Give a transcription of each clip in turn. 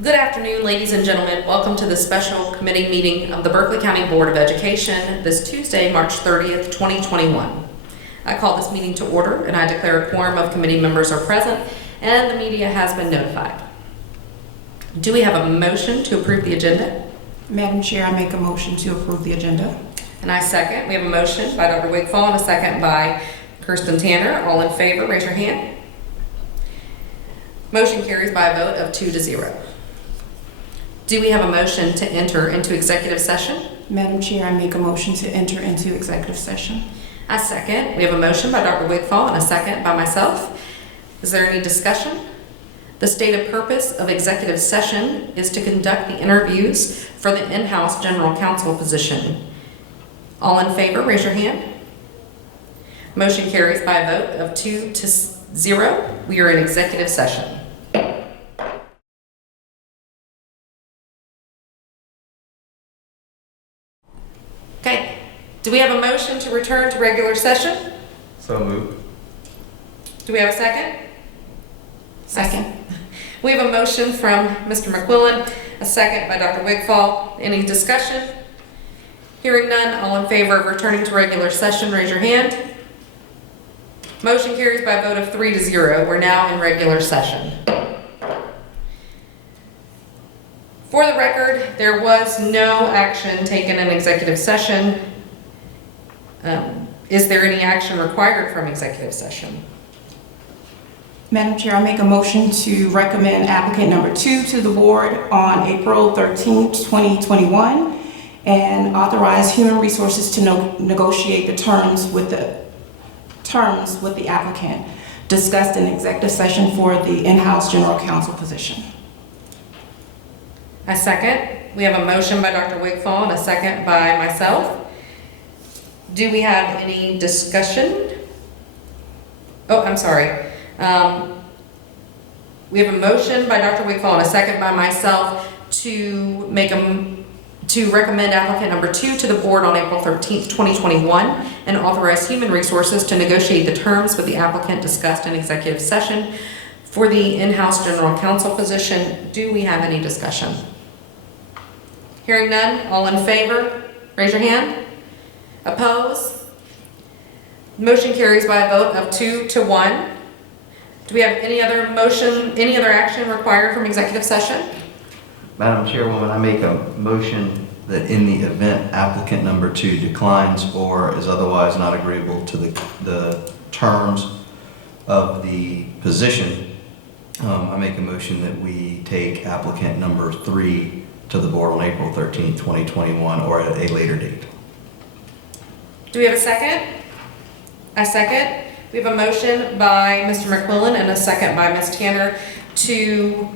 Good afternoon, ladies and gentlemen. Welcome to the special committee meeting of the Berkeley County Board of Education this Tuesday, March 30th, 2021. I call this meeting to order and I declare a quorum of committee members are present and the media has been notified. Do we have a motion to approve the agenda? Madam Chair, I make a motion to approve the agenda. And I second. We have a motion by Dr. Wigfall and a second by Kirsten Tanner. All in favor, raise your hand. Motion carries by a vote of 2-0. Do we have a motion to enter into executive session? Madam Chair, I make a motion to enter into executive session. I second. We have a motion by Dr. Wigfall and a second by myself. Is there any discussion? The stated purpose of executive session is to conduct the interviews for the in-house general counsel position. All in favor, raise your hand. Motion carries by a vote of 2-0. We are in executive session. Okay, do we have a motion to return to regular session? So moved. Do we have a second? Second. We have a motion from Mr. McQuillan, a second by Dr. Wigfall. Any discussion? Hearing none, all in favor of returning to regular session, raise your hand. Motion carries by a vote of 3-0. We're now in regular session. For the record, there was no action taken in executive session. Is there any action required from executive session? Madam Chair, I make a motion to recommend applicant number 2 to the board on April 13th, 2021, and authorize human resources to negotiate the terms with the applicant discussed in executive session for the in-house general counsel position. I second. We have a motion by Dr. Wigfall and a second by myself. Do we have any discussion? Oh, I'm sorry. We have a motion by Dr. Wigfall and a second by myself to recommend applicant number 2 to the board on April 13th, 2021, and authorize human resources to negotiate the terms with the applicant discussed in executive session for the in-house general counsel position. Do we have any discussion? Hearing none, all in favor, raise your hand. Oppose? Motion carries by a vote of 2-1. Do we have any other action required from executive session? Madam Chairwoman, I make a motion that in the event applicant number 2 declines or is otherwise not agreeable to the terms of the position, I make a motion that we take applicant number 3 to the board on April 13th, 2021, or at a later date. Do we have a second? I second. We have a motion by Mr. McQuillan and a second by Ms. Tanner to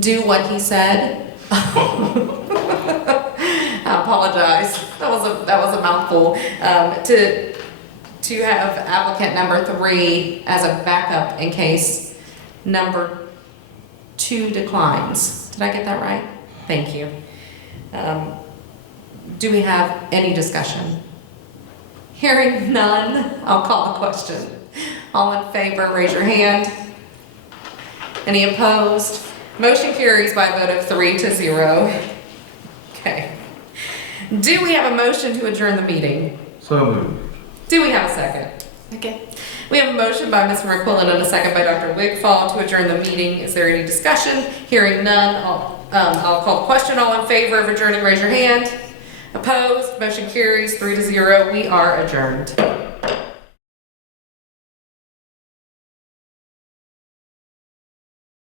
do what he said. I apologize. That was a mouthful. To have applicant number 3 as a backup in case number 2 declines. Did I get that right? Thank you. Do we have any discussion? Hearing none, I'll call the question. All in favor, raise your hand. Any opposed? Motion carries by a vote of 3-0. Okay. Do we have a motion to adjourn the meeting? So moved. Do we have a second? Okay. We have a motion by Mr. McQuillan and a second by Dr. Wigfall to adjourn the meeting. Is there any discussion? Hearing none, I'll call the question. All in favor of adjourning, raise your hand. Opposed? Motion carries 3-0. We are adjourned.